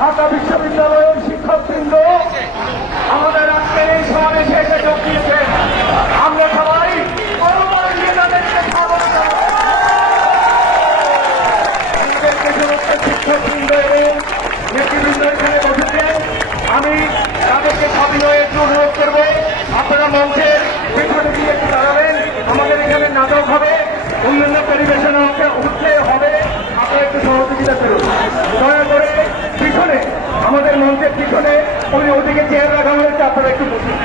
ঢাকা বিশ্ববিদ্যালয়ের শিক্ষকবৃন্দ আমাদের আজকের এই সমাবেশে এসে যোগ দিয়েছেন। আমরা সবাই করোনার নিয়ে তাদেরকে শিক্ষকবৃন্দ এবং নেতৃবৃন্দ এখানে বসেছেন। আমি তাদেরকে সবিনয়ে একটু অনুরোধ করবো, আপনারা মঞ্চের পেছনে দিয়ে একটু দাঁড়াবেন। আমাদের এখানে নাটক হবে, অন্যান্য পরিবেশনা উঠলে হবে, আপনারা একটু সহযোগিতা করুন দয়া করে। পিছনে আমাদের মঞ্চের পিছনে ওদিকে চেয়ার রাখা হয়েছে, আপনারা একটু বসুন।